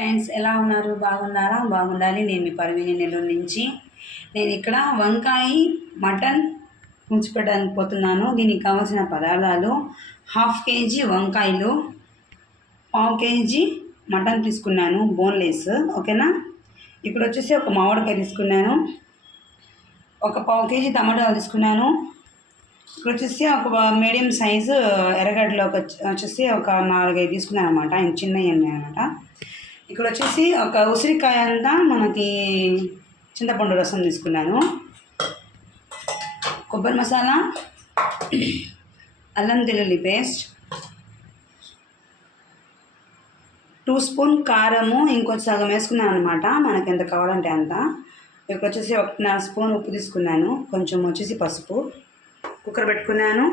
Friends ఎలా ఉన్నారు? బాగున్నారా? బాగుండాలి. నేను మీ పర్వీని నెల్లూరు నుంచి. నేను ఇక్కడ వంకాయ మటన్ ఉంచిపెట్టడానికి పోతున్నాను. దీనికి కావాల్సిన పదార్థాలు 1/2 కేజీ వంకాయలు, 1/2 కేజీ మటన్ తీసుకున్నాను బోన్లెస్. ఓకేనా. ఇక్కడ వచ్చేసి ఒక మామిడికాయ తీసుకున్నాను, ఒక 1/2 కేజీ టమాటాలు తీసుకున్నాను. ఇక్కడ వచ్చేసి ఒక మీడియం సైజు ఎర్రగడ్డలు వచ్చేసి ఒక 4-5 తీసుకున్నాను అనమాట. ఆయన చిన్నవి అనమాట. ఇక్కడ వచ్చేసి ఒక ఉసిరికాయ అంతా మనకి చింతపండు రసం తీసుకున్నాను, కొబ్బరి మసాలా, అల్లం వెల్లుల్లి పేస్ట్, 2 స్పూన్ కారము, ఇంకొంచెం సగం వేసుకున్నాను అనమాట, మనకి ఎంత కావాలంటే అంత. ఇక్కడ వచ్చేసి 1.5 స్పూన్ ఉప్పు తీసుకున్నాను, కొంచెం వచ్చేసి పసుపు. కుక్కర్ పెట్టుకున్నాను,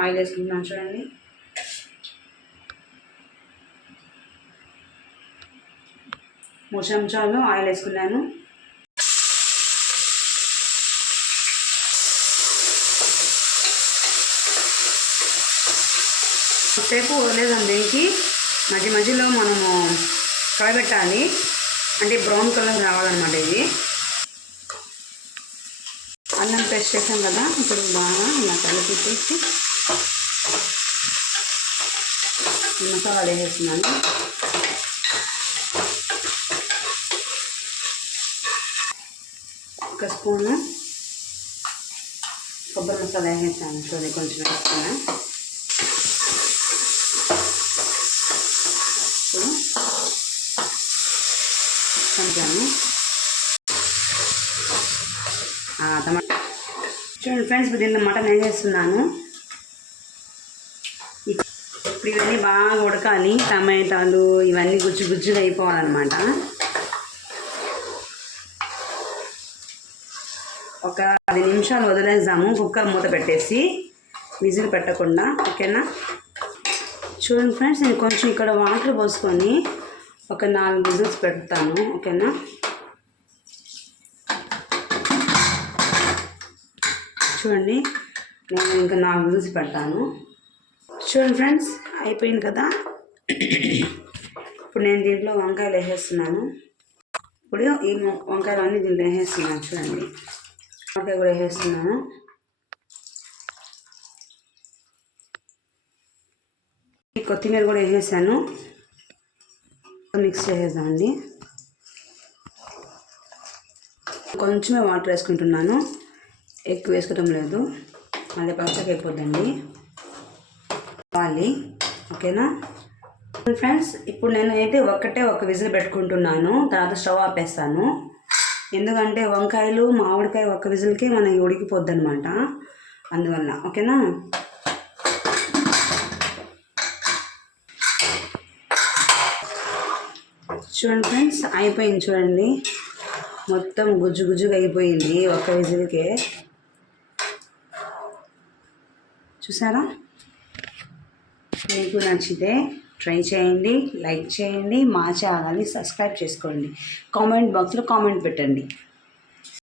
ఆయిల్ వేసుకుంటున్నాను. చూడండి, మూడు చెంచాలు ఆయిల్ వేసుకున్నాను. సేపు వదిలేదండి, దీనికి మధ్య మధ్యలో మనము కలబెట్టాలి, అంటే బ్రౌన్ కలర్ రావాలన్నమాట. ఇది అల్లం పేస్ట్ చేసాం కదా, ఇప్పుడు బాగా ఇలా కలిపి మసాలాలు వేసేస్తున్నాను. ఒక స్పూను కొబ్బరి మసాలా వేసేసాను. చూడండి, కొంచెం వేసుకున్నా. కొంచెము టమాటా. చూడండి ఫ్రెండ్స్, దీంట్లో మటన్ వేసేస్తున్నాను. ఇప్పుడు ఇవన్నీ బాగా ఉడకాలి, టమాటాలు ఇవన్నీ గుజ్జుగా అయిపోవాలన్నమాట. ఒక 10 నిమిషాలు వదిలేద్దాము, కుక్కర్ మూత పెట్టేసి, విజిల్ పెట్టకుండా. ఓకేనా. చూడండి ఫ్రెండ్స్, నేను కొంచెం ఇక్కడ వాటర్ పోసుకొని ఒక 4 విజిల్స్ పెడతాను. ఓకేనా. చూడండి, నేను ఇంకా 4 విజిల్స్ పెడతాను. చూడండి ఫ్రెండ్స్, అయిపోయింది కదా. ఇప్పుడు నేను దీంట్లో వంకాయలు వేసేస్తున్నాను. ఇప్పుడు ఈ వంకాయలు అన్నీ దీంట్లో వేసేస్తున్నాను. చూడండి, వంకాయ కూడా వేసేస్తున్నాను. కొత్తిమీర కూడా వేసేసాను. మిక్స్ చేసేద్దామండి. కొంచెమే వాటర్ వేసుకుంటున్నాను, ఎక్కువ వేసుకోవటం లేదు, మళ్ళీ పచ్చగా అయిపోద్దండి కావాలి. ఓకేనా ఫ్రెండ్స్, ఇప్పుడు నేను అయితే ఒక విజిల్ పెట్టుకుంటున్నాను, తర్వాత స్టవ్ ఆపేస్తాను. ఎందుకంటే వంకాయలు మామిడికాయ ఒక విజిల్కే మనకి ఉడికిపోద్ది అనమాట, అందువల్ల. ఓకేనా. చూడండి ఫ్రెండ్స్, అయిపోయింది. చూడండి, మొత్తం గుజ్జుగా అయిపోయింది ఒక విజిల్కే. చూసారా. మీకు నచ్చితే ట్రై చేయండి, లైక్ చేయండి, మా ఛానల్ని సబ్స్క్రైబ్ చేసుకోండి, కామెంట్ బాక్స్లో కామెంట్ పెట్టండి.